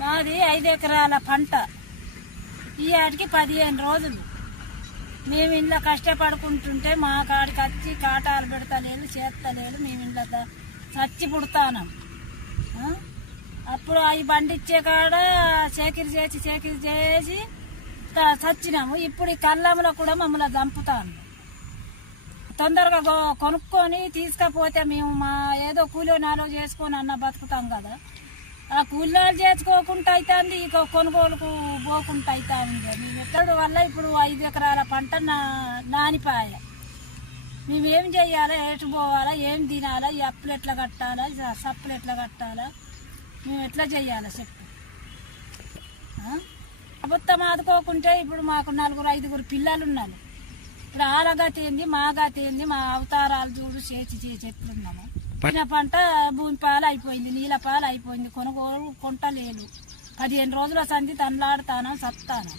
మాది 5 ఎకరాల పంట. ఈ ఆటికి 15 రోజులు మేము ఇంట్లో కష్టపడుకుంటుంటే మా కాడికి వచ్చి కాటాలు పెడతలేదు, చేస్తలేదు. మేము ఇంట్లో చచ్చి పుడతానం. అప్పుడు అవి పండించే కాడ సేకరి చేసి చచ్చినాము. ఇప్పుడు ఈ కళ్ళంలో కూడా మమ్మల్ని చంపుతాను. తొందరగా కొనుక్కొని తీసుకపోతే మేము మా ఏదో కూలి నాలో చేసుకొని అన్న బతుకుతాం కదా. ఆ కూలీలు చేసుకోకుండా అవుతుంది, ఇక కొనుగోలుకు పోకుండా అవుతుంది. మేము ఎక్కడి వల్ల ఇప్పుడు 5 ఎకరాల పంట నానిపాయ. మేము ఏం చెయ్యాలా, ఎటు పోవాలా, ఏం తినాలా, ఈ అప్పులు ఎట్లా కట్టాలా, సప్పులు ఎట్లా కట్టాలా, మేము ఎట్లా చెయ్యాలా చెప్పు. ప్రభుత్వం ఆదుకోకుంటే ఇప్పుడు మాకు 4-5 పిల్లలు ఉన్నారు. ఇప్పుడు ఆలగతి ఏంది, మా గతి ఏంది, మా అవతారాలు చూడు చేసి ఎట్లున్నాము. తిన పంట భూమి పాలు అయిపోయింది, నీళ్ళ పాలు అయిపోయింది, కొనుగోలు కొంటలేదు. 15 రోజుల సంధి తనలాడుతాను, సత్తాను.